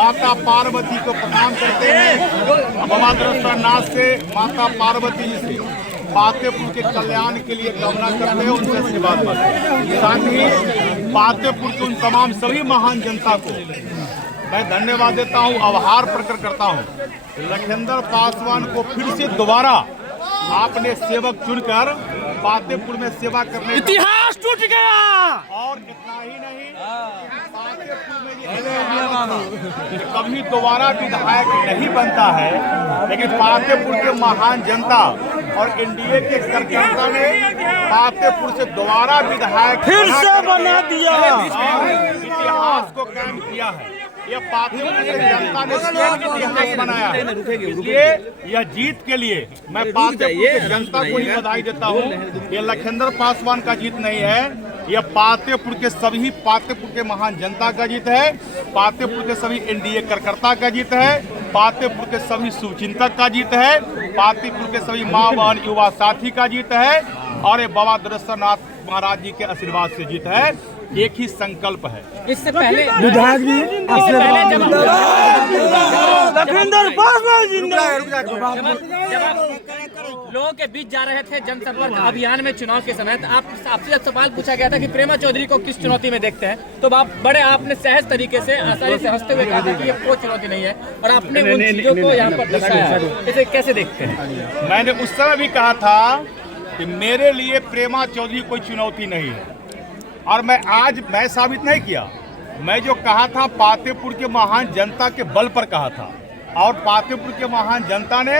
माता पार्वती को प्रणाम करते हैं। बाबा दृष्टानाथ से माता पार्वती जी से पातेपुर के कल्याण के लिए कामना करते हैं, उनसे आशीर्वाद पाते हैं। साथ ही पातेपुर के उन तमाम सभी महान जनता को मैं धन्यवाद देता हूं, आभार प्रकट करता हूं। लखिंदर पासवान को फिर से दोबारा आपने सेवक चुनकर पातेपुर में सेवा करने इतिहास टूट गया। और इतना ही नहीं, पातेपुर में ये कभी दोबारा विधायक नहीं बनता है, लेकिन पातेपुर के महान जनता और एनडीए के कार्यकर्ता ने पातेपुर से दोबारा विधायक फिर से बना दिया, इतिहास को कायम किया है। ये पातेपुर की जनता ने स्वयं इतिहास बनाया है। इसलिए यह जीत के लिए मैं पातेपुर की जनता को ही बधाई देता हूँ। ये लखिंदर पासवान का जीत नहीं है, यह पातेपुर के महान जनता का जीत है, पातेपुर के सभी एनडीए कार्यकर्ता का जीत है, पातेपुर के सभी शुभचिंतक का जीत है, पातेपुर के सभी माँ बहन युवा साथी का जीत है, और ये बाबा दृष्टानाथ महाराज जी के आशीर्वाद से जीत है। एक ही संकल्प है। इससे पहले विधायक भी लोगों के बीच जा रहे थे जनसंपर्क अभियान में चुनाव के समय, आपसे जब सवाल पूछा गया था कि प्रेमा चौधरी को किस चुनौती में देखते हैं, तो आपने सहज तरीके से आसानी से हंसते हुए कहा था कि ये कोई चुनौती नहीं है, और आपने उन चीजों को यहाँ पर दर्शाया। इसे कैसे देखते हैं? मैंने उस समय भी कहा था कि मेरे लिए प्रेमा चौधरी कोई चुनौती नहीं है, और मैं साबित नहीं किया। मैं जो कहा था पातेपुर के महान जनता के बल पर कहा था, और पातेपुर के महान जनता ने,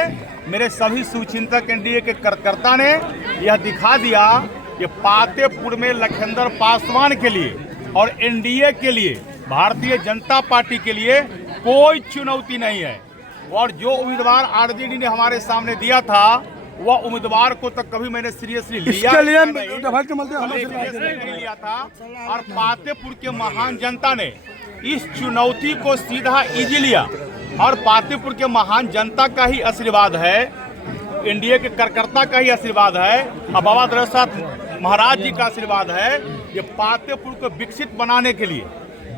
मेरे सभी सुचिंतक एनडीए के कार्यकर्ता ने यह दिखा दिया कि पातेपुर में लखिंदर पासवान के लिए और एनडीए के लिए, भारतीय जनता पार्टी के लिए कोई चुनौती नहीं है। और जो उम्मीदवार आरजेडी ने हमारे सामने दिया था, वह उम्मीदवार को तो कभी मैंने सीरियसली लिया नहीं लिया था। और पातेपुर के महान जनता ने इस चुनौती को सीधा इजी लिया, और पातेपुर के महान जनता का ही आशीर्वाद है, एनडीए के कार्यकर्ता का ही आशीर्वाद है, और बाबा दृष्टानाथ महाराज जी का आशीर्वाद है। ये पातेपुर को विकसित बनाने के लिए,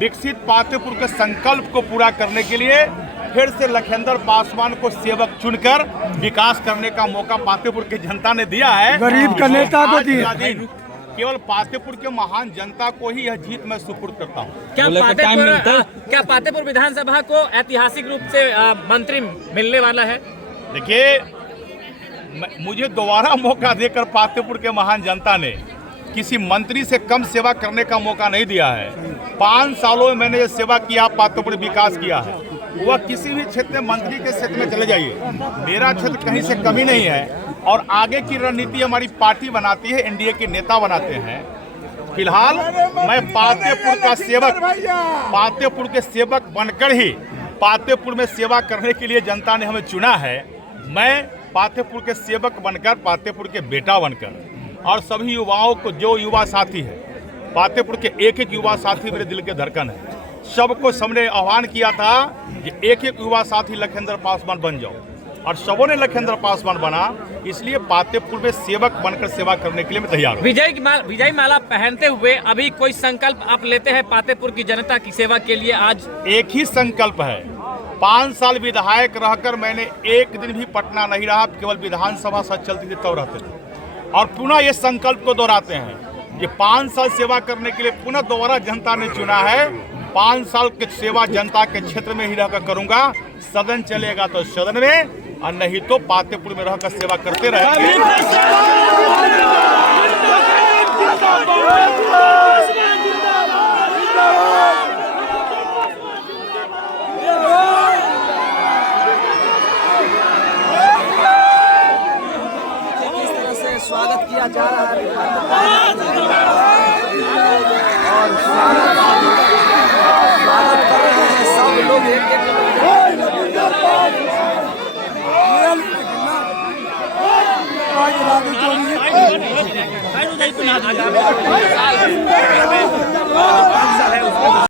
विकसित पातेपुर के संकल्प को पूरा करने के लिए फिर से लखिंदर पासवान को सेवक चुनकर विकास करने का मौका पातेपुर की जनता ने दिया है। गरीब का नेता को दिया। केवल पातेपुर के महान जनता को ही यह जीत मैं सुपुर्द करता हूँ। क्या पातेपुर विधानसभा को ऐतिहासिक रूप से मंत्री मिलने वाला है? देखिए, मुझे दोबारा मौका देकर पातेपुर के महान जनता ने किसी मंत्री से कम सेवा करने का मौका नहीं दिया है। 5 सालों में मैंने ये सेवा किया, पातेपुर विकास किया है। वह किसी भी क्षेत्र में, मंत्री के क्षेत्र में चले जाइए, मेरा क्षेत्र कहीं से कमी नहीं है, और आगे की रणनीति हमारी पार्टी बनाती है, एनडीए के नेता बनाते हैं। फिलहाल मैं पातेपुर के सेवक बनकर ही पातेपुर में सेवा करने के लिए जनता ने हमें चुना है। मैं पातेपुर के सेवक बनकर, पातेपुर के बेटा बनकर, और सभी युवाओं को, जो युवा साथी है पातेपुर के, एक युवा साथी मेरे दिल के धड़कन है, सबको सबने आह्वान किया था कि एक युवा साथी लखिंदर पासवान बन जाओ, और सबों ने लखिंदर पासवान बना। इसलिए पातेपुर में सेवक बनकर सेवा करने के लिए मैं तैयार हूँ। विजय माला पहनते हुए अभी कोई संकल्प आप लेते हैं पातेपुर की जनता की सेवा के लिए? आज एक ही संकल्प है। 5 साल विधायक रहकर मैंने एक दिन भी पटना नहीं रहा, केवल विधानसभा सच चलती थी तब रहते थे, और पुनः ये संकल्प को दोहराते हैं। ये 5 साल सेवा करने के लिए पुनः दोबारा जनता ने चुना है। 5 साल की सेवा जनता के क्षेत्र में ही रहकर करूंगा। सदन चलेगा तो सदन में, और नहीं तो पातेपुर में रहकर सेवा करते रहेंगे। किस तरह से स्वागत किया जा रहा है, और स्वागत कर रहे हैं सब लोग एक